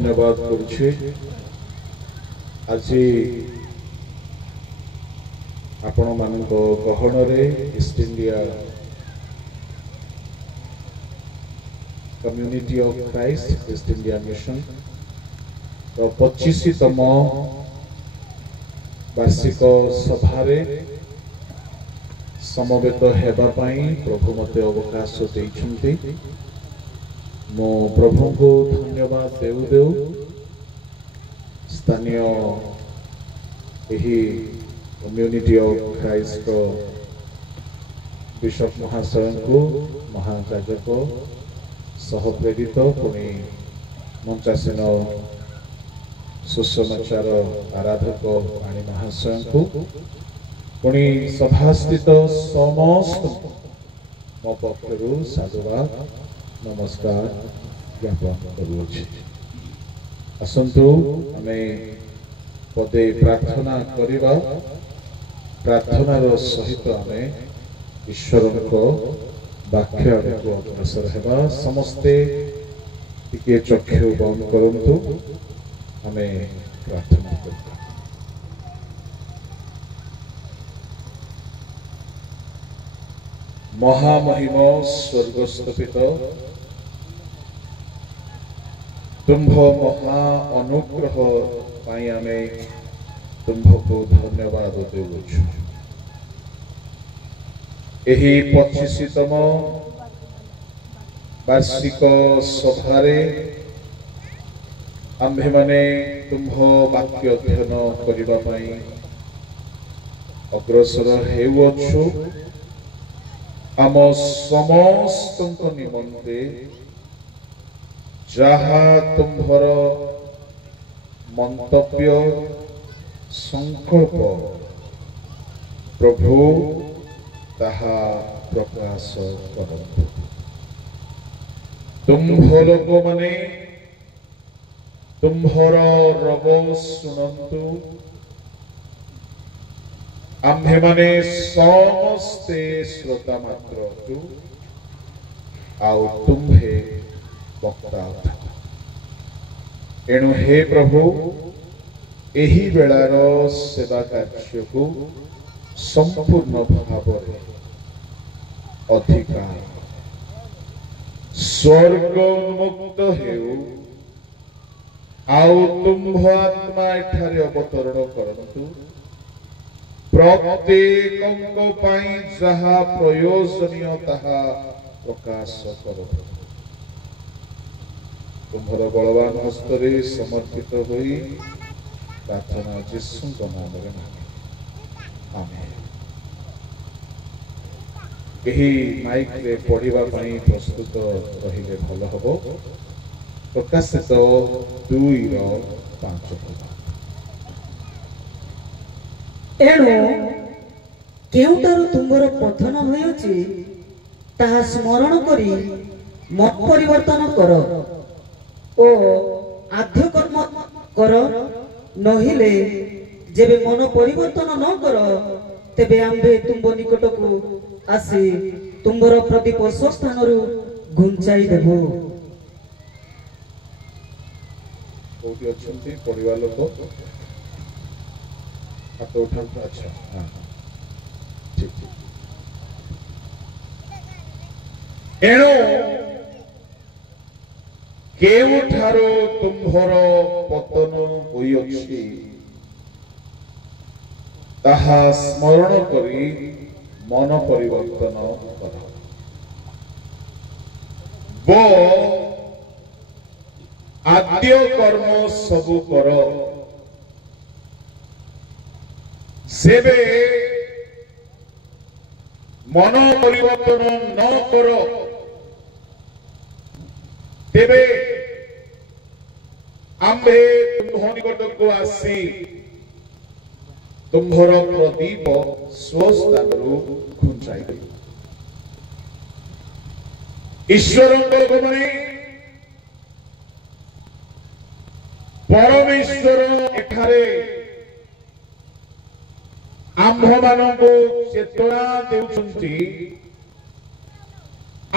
धन्यवाद करुछे। आज आपण मानक गहन रे east India community of Christ east India mission तो 25तम वार्षिक सभारे समवेत हेबापाई प्रभु मते अवकाश देइछन्ति। मो प्रभु को धन्यवाद देउ देउ स्थानीय एही कम्युनिटी ऑफ क्राइस्ट को बिशप महाशय को महायाजक सह प्रेरित पुणी मंचासीन सुसमाचार आराधक पाणी महाशय को पुणी सभास्थित समस्त मो पक्षरु साधुवाद नमस्कार ज्ञापन करुछि। आसंतु आमे पदे प्रार्थना करिबा। प्रार्थनार सहित आमे ईश्वरको वाक्य आडको अग्रसर हेबा। समस्ते टिके चक्षु बंद करंतु आमे प्रार्थना करिबा। महामहिम स्वर्गस्थ पिता तुम्भ महा अनुग्रह पाई आमे तुम्भ को धन्यवाद देउछु। एही 25तम वार्षिक सभारे आम्भे माने तुम्भ वाक्य अध्ययन करिबा पाई अग्रसर हेउछु। आम समस्त निमंते जहा तुम्भर मंतव्य संकल्प प्रभु ताहा प्रकाश करंतु। तुम्भ लोक माने तुम्भर रब सुनंतु। आम्भे माने समस्ते श्रोता मात्र आउ तुम्भे वक्ता। एणु हे प्रभु एही बेलार सेवा कार्य को संपूर्ण भाव अधिकार स्वर्ग उन्मुक्त हेउ आउ तुम्भ आत्मा एठारे अवतरण करंतु। प्रत्येक जहा प्रयोजनीय ताहा प्रकाश करो। तुम्हारा बलवान हस्तरे समर्पित होई प्रार्थना यीशु नाम रे आमेन। एही माइक रे पढ़िबा पई प्रस्तुत रहिले भल हबो। प्रकाशित 2:5 एणु केउटारु तुमर पथन होयछि ताहा स्मरण करी मन परिवर्तन कर ओ आद्य कर्म कर। नहिले जेबे मन परिवर्तन न कर तेबे आम्भे तुम निकट को आसी तुमर प्रदीप स्थान घुंचाई देबो। कोठी अछंती परिवार लोक हाथ उठा। अच्छा हाँ ठीक ठीक। एणु केउठारो तुम्भर पतन होइछि ताहा स्मरण करी मन परिवर्तन कर। बो आद्य कर्म सबु कर। सेबे मन परिवर्तन न कर तेबे आम्भे तुम्भ निकट को आसी तुम्भर प्रदीप स्वस्थान घुंचाई दे। ईश्वर परमेश्वर एठारे आम्भ मानकु चेतना देउछंती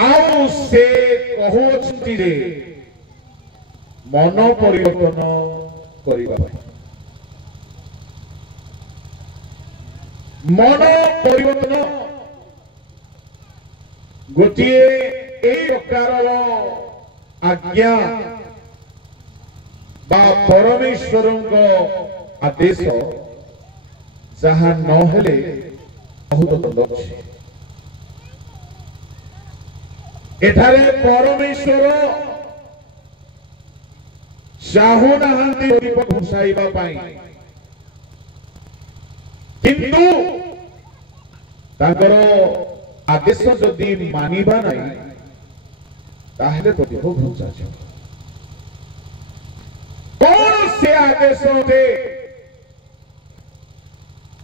आउ से कहउछंती रे मन परिवर्तन करिबा मन परिवर्तन गोटिए एई प्रकार आज्ञा बा परमेश्वर आदेश जहाँ नहेले बहुत दंड अछि एठारे परमेश्वर चाहू नाहांती दीप घुसाइबा पाई किंतु ताकर आदेश जदि मानिबा नाही ताहले तो दीप घुसा जाय कौन से आदेश दे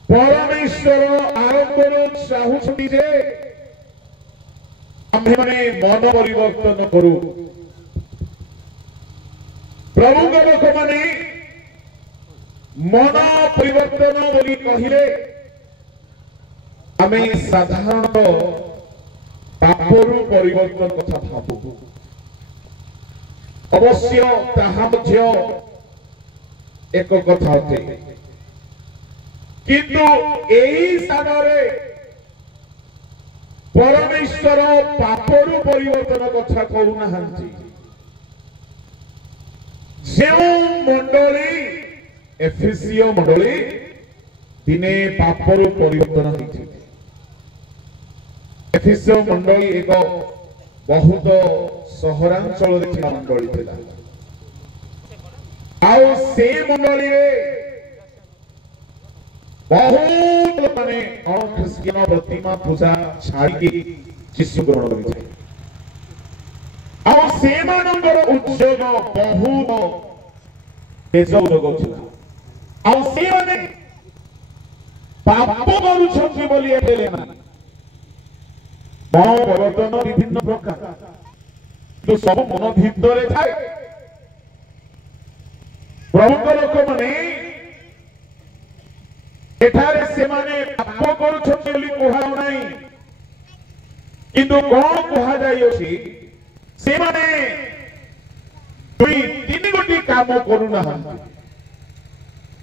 परमेश्वर आरंभर चाहूछंती जे आम्हे माने मन परिवर्तन करू प्रभु के लोक माने मन परिवर्तन बोली कहिले आमे साधारण पापरु परिवर्तन कथा भाबु अवश्य ताहा मध्य एक कथा अटे किंतु एही स्थानरे परमेश्वर पापरु परिवर्तन कथा करू नाहांती जो मंडली एफेसियो मंडली दिने पापरु परिवर्तन होती एफेसियो मंडली एक बहुत सहरांचल मंडली थिला आउ से मंडली रे बहुत माने ख्रिस्टियन प्रतिमा पूजा छाड़ी यीशु ग्रहण करिथे आउ से मानकर उद्योग बहुत तेज उद्योग थिला आउ से माने पाप करूछंती बोली एले ना मन परिवर्तन विभिन्न प्रकार तो सब मन भितरे थाए प्रभु लोक माने एठारे से माने पाप करूछंती बोली कोहा नाही किंतु कोन कोहा जाय अछि से माने दुई तीन गोटी काम करू ना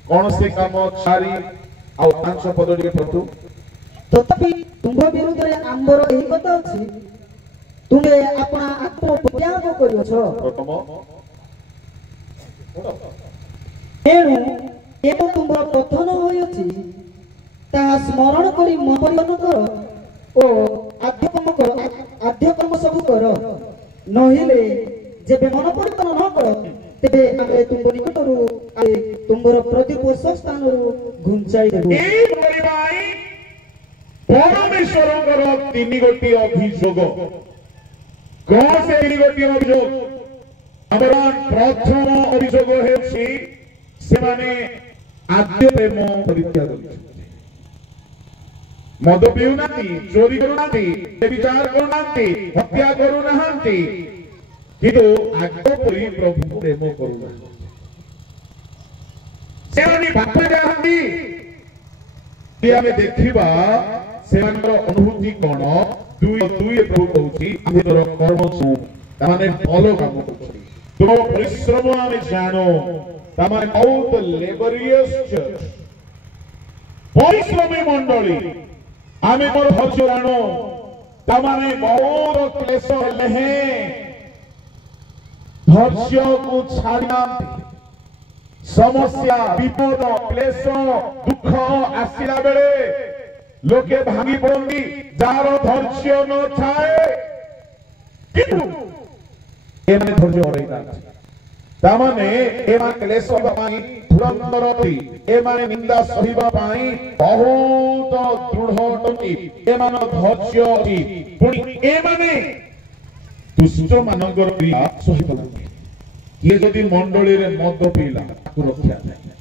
कौन से काम चारि आ पांच पद रे पढु तथापि तुम विरुद्ध रे आंबर एही कथा अछि तुमे अपना आत्म त्याग करियो छ प्रथम एणु एवं तुम कथन होय अछि ता स्मरण करी मन परिवर्तन कर ओ आद्यकर्म सब कर नहिले जेबे मन परिवर्तन न कर तेबे आमे तुम निकटरू आए तुमर प्रदीप स्थानरू घुंचाई देबो ए परिवाई परमेश्वरଙ୍କର ତିନି ଗୋଟି ଅଭିଯୋଗ କଣ ସେ ତିନି ଗୋଟି ଅଭିଯୋଗ ଆମର ପ୍ରଥମ ଅଭିଯୋଗ ହେଉଛି ସେମାନେ ଆଦ୍ୟ ପ୍ରେମ ପରିତ୍ୟାଗ କରିଛନ୍ତି ମଦ ପିଉନାହାନ୍ତି ଚୋରି କରୁନାହାନ୍ତି ବ୍ୟଭିଚାର କରୁନାହାନ୍ତି ହତ୍ୟା କରୁନାହାନ୍ତି କିନ୍ତୁ ଆଗ ପରି ପ୍ରଭୁଙ୍କୁ ପ୍ରେମ କରୁନାହାନ୍ତି ସେମାନେ ବାପ ଯାଆନ୍ତି ଆମେ ଦେଖିବା सेमानकर अनुभूति कोन दुई दुई प्रभु कहउची हमर कर्म छु तामाने भलो काम करछि तुम परिश्रम आमे जानो तामाने बहुत लेबरियस चर्च परिश्रमी मंडली आमे मोर धैर्य जानो तामाने बहुत क्लेश लेहे धैर्य को छाड़ना समस्या विपद क्लेश दुख आसिला बेले लोके भांगी पड़ती जार धैर्य न थाए किंतु एमाने धैर्य हरैना तामाने एमा क्लेश पाई धुरंधरती एमाने निंदा सहिबा पाई बहुत दृढ़ अटंती एमान धैर्य अछि पुणी एमाने दुष्ट मानकर क्रिया सहिबा किए जदि मंडली रे मद पीला ताकू रक्षा नाही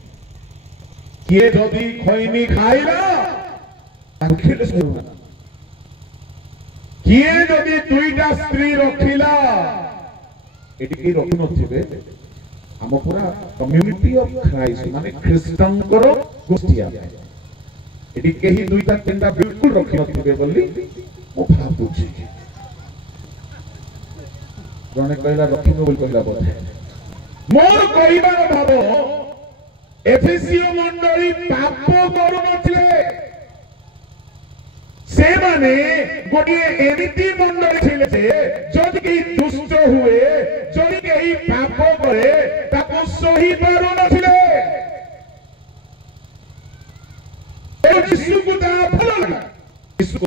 किए जदि खैनी खाइला किए जदि दुईटा स्त्री रखिला एटी की रखि नथिबे हम पूरा कम्युनिटी ऑफ क्राइस्ट माने ख्रिस्टान करो गोष्ठिया एटी केही दुईटा तीनटा बिल्कुल रखि नथिबे बोली ओ भाबुछि जने कहला रखिनो बोल कहला बोले मोर कहिबार भाव एफेसियो मंडली पाप करू नथिले से माने गोटे एमिति मंडली थिले जे जदि के दुष्ट हुए जदि के पाप करे ताको सही पारू नथिले यीशु को ता भल लगा यीशु को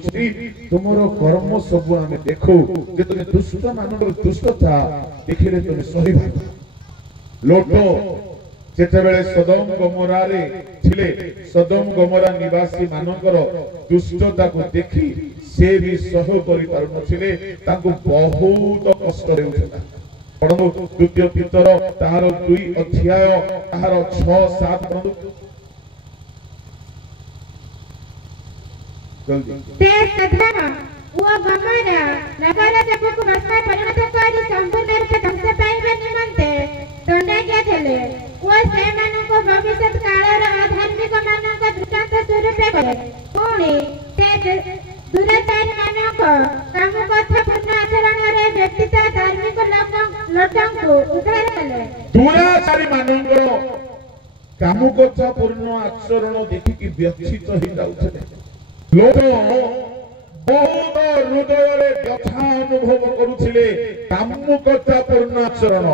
तुमरो कर्म सब आमे देखो जे तुम दुष्ट मानकर दुष्टता देखिले तुम सही भाव लोटो जेतेबेले सदम गमोरा रे थिले सदम गमोरा निवासी मानकर दुष्टता को देखि से भी सह करि पार नथिले ताको बहुत कष्ट हेउथला पढो द्वितीय पीतर ताहार 2 अध्याय ताहार 6-7 पढो जल्दी ते सदम वो गमोरा नगर सबको भस्म परिणत करि संपूर्ण रूप ध्वंस पाइबे निमंते दंडाज्ञा थेले वो से मानको भविष्यत कालर अधार्मिक मानको दृष्टांत स्वरूप करे पुणी ते दुराचारी मानको कामकथा पूर्ण आचरण रे व्यक्तिता धार्मिक लोकंको उद्धार कले दुराचारी मानको कामकथा पूर्ण आचरण देखि कि व्यथित हो जाउछे लोक बहुत हृदय व्यथा अनुभव करुथिले कामुकता पूर्ण आचरण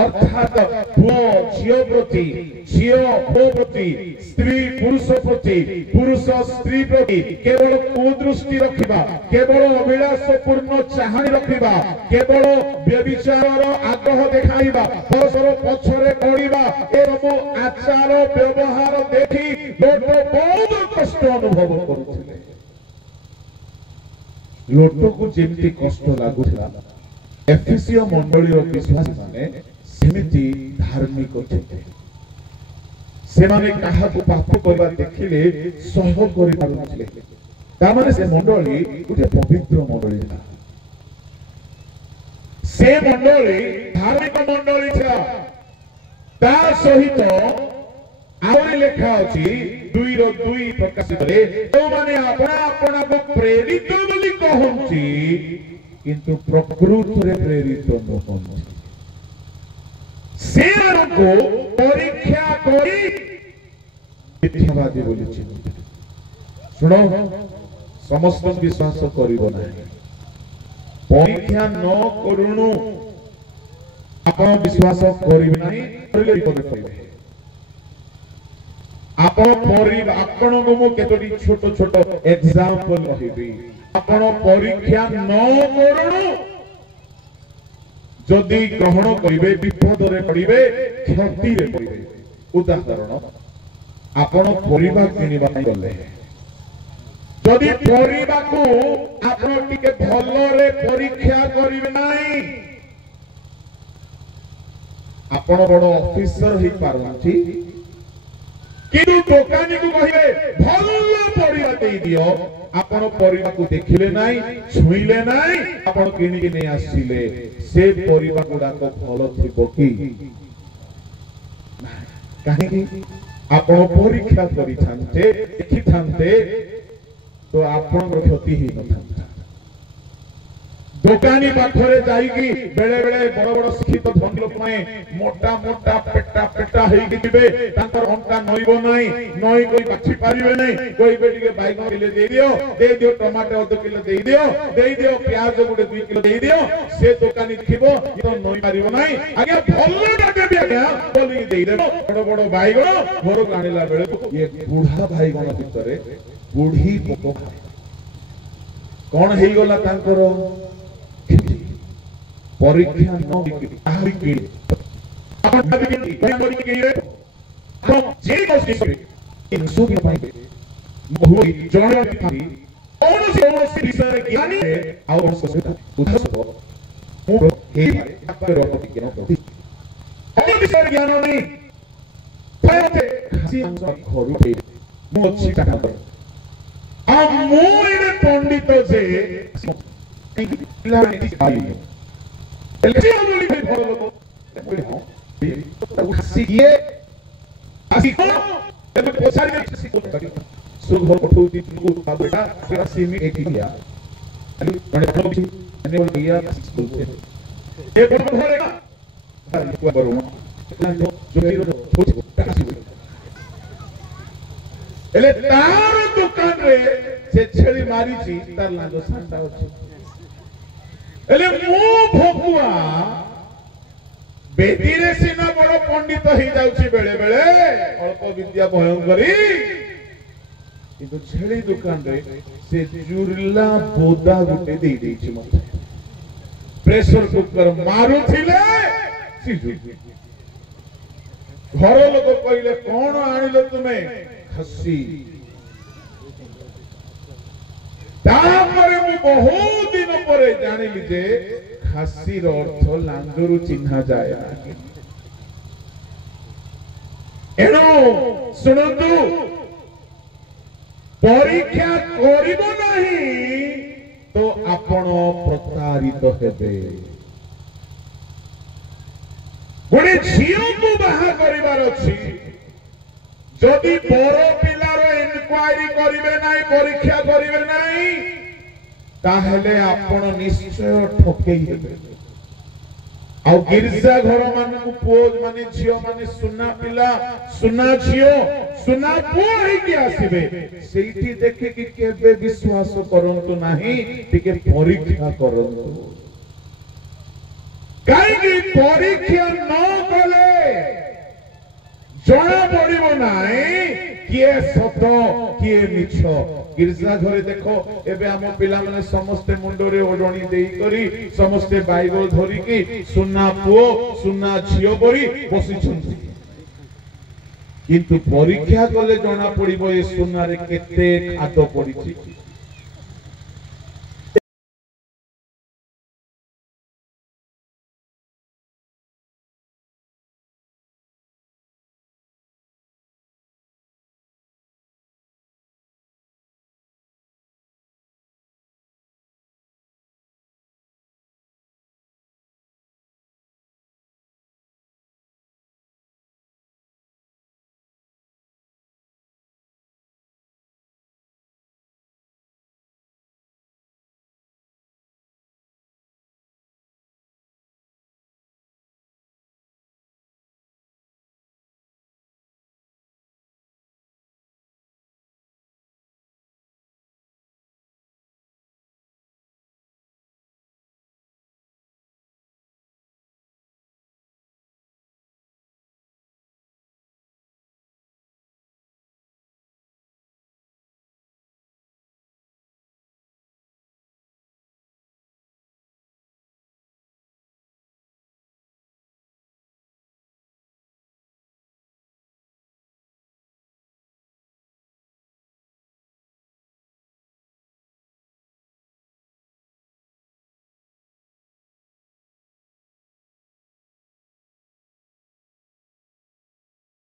अर्थात पुओ झियो प्रति झियो पुओ प्रति स्त्री पुरुष प्रति पुरुष स्त्री प्रति केवल कुदृष्टि रखिबा केवल अभिलाष पूर्ण चाहनी रखिबा केवल व्यभिचारर आग्रह देखाइबा परस्पर पछरे पड़िबा ए सब आचार व्यवहार देखि लोक बहुत कष्ट अनुभव करुथिले लोटो को जेमती कष्ट लागुला एफेसियो मंडली रो विश्वासी माने सेमिति धार्मिक थिले से माने काहा को पाप करबा देखिले सह करि पारुथिले ता माने से मंडली गुटे पवित्र मंडली था से मंडली धार्मिक मंडली था ता सहित आउरी लेखा अछि 2:2 प्रकाशित रे तो माने अपना अपना को प्रेरित बोली कहंती किंतु प्रकृत रे प्रेरित नहंती से को परीक्षा करी मिथ्यावादी बोली चिन्हित सुनो समस्त विश्वास करिवो नाही परीक्षा न करूनु आपण विश्वास करिवे नाही करिले करिवे आपण परिवार आपण को मु केतोटी छोट छोट एग्जांपल रहिबी आपण परीक्षा न करू जदि ग्रहण करिवे विपद रे पड़िबे क्षति रे पड़िबे उदाहरण आपण परिवार किनिबा गले जदि परिवार को आपण टिके भलो रे परीक्षा करिवे नाही आपण बड़ ऑफिसर ही पारंती किनु दुकानी को कहिबे भलो परिवा देई दियो आपण परिवा को देखिले नाही छुइले नाही आपण किनि के नै आसीले से परिवा गुडा को भलो थिबो की काहे कि आपण परीक्षा करि थांते देखि थांते तो आपण क्षति ही न थांता दुकानी पाखरे जाईकी बेले बेले बड़ बड़ शिक्षित धनी लोक माने मोटा मोटा पेटा पेटा हेई दिबे तांकर अंटा नइबो नाही नई कोई बाछी पारिबे नाही कोई बेटी के बैगन किलो दे दियो टमाटर 2 किलो दे दियो प्याज गुडे 2 किलो दे दियो से दुकानी खिबो तो नई पारिबो नाही आगे भल्लो डाके भी आगे बोली दे देबो बड़ बड़ बैगन घर काणिला बेले ये बूढ़ा बैगन भितरे बूढ़ी पोको कोन हेई गला तांकर परीक्षा न आही के आपण भाबी बड़ी के हम जे कोशिश इन सब के पाई बहु जण थी ओनसी विषय ज्ञानी और सोचता उदास मु हे पर ज्ञान करती और विषय ज्ञान नहीं फयते खासी घरु के मु अछि टाका कर आ मु रे पंडित जे पिलानी आई एलची बोली भी भरो लोग सीए आसिको एबे पोसारी में सीको करी सुघ पठौती को बेटा तेरा सीमी एटी दिया अली बड़े लोग ने बोल दिया स्कूल से ये बोल भरेगा को बरो एले तार दुकान रे से छेली मारी छी तार लांगो सांडा अछि एले मु भकुआ बेदी रे सिना बड़ पंडित ही जाउछि बेले बेले अल्प विद्या भयंकरी किंतु छेली दुकान रे से जुरला बोदा गुटे दे दै छी मते प्रेशर कुकर मारुथिले सिजु घर लोक कहले कोन आनिलो तुमे खसी तापरे मु बहुत दिन परे जानिली जे खासी रो अर्थ लांगरु चिन्हा जाय ना एनो सुनंतु परीक्षा करिबो नहीं तो आपण प्रतारित हेबे गोटे झियो को बाहा करिवार अछि जदि बड़ पिलार इनक्वायरी करिवे नाही परीक्षा करिवे नाही ताहले आपण निश्चय ठकेई हेबे आ गिरजा घर मानकु पुओ माने झियो माने सुना पिला सुना झियो सुना पुओ हे कि आसीबे सेठी देखे कि केबे विश्वास करंतु नाही टिके परीक्षा करंतु काई परीक्षा न कले जना पड़िबो नाही किए सत किए मिछ गिरजा घरे देखो एबे हम पिला माने समस्त मुंडरे ओडणी देई करी समस्त बाइबल धरि की सुना पुओ सुना झियो परी बसी छंती किंतु परीक्षा कले जना पड़िबो ए सुना रे केते खाद पड़िछि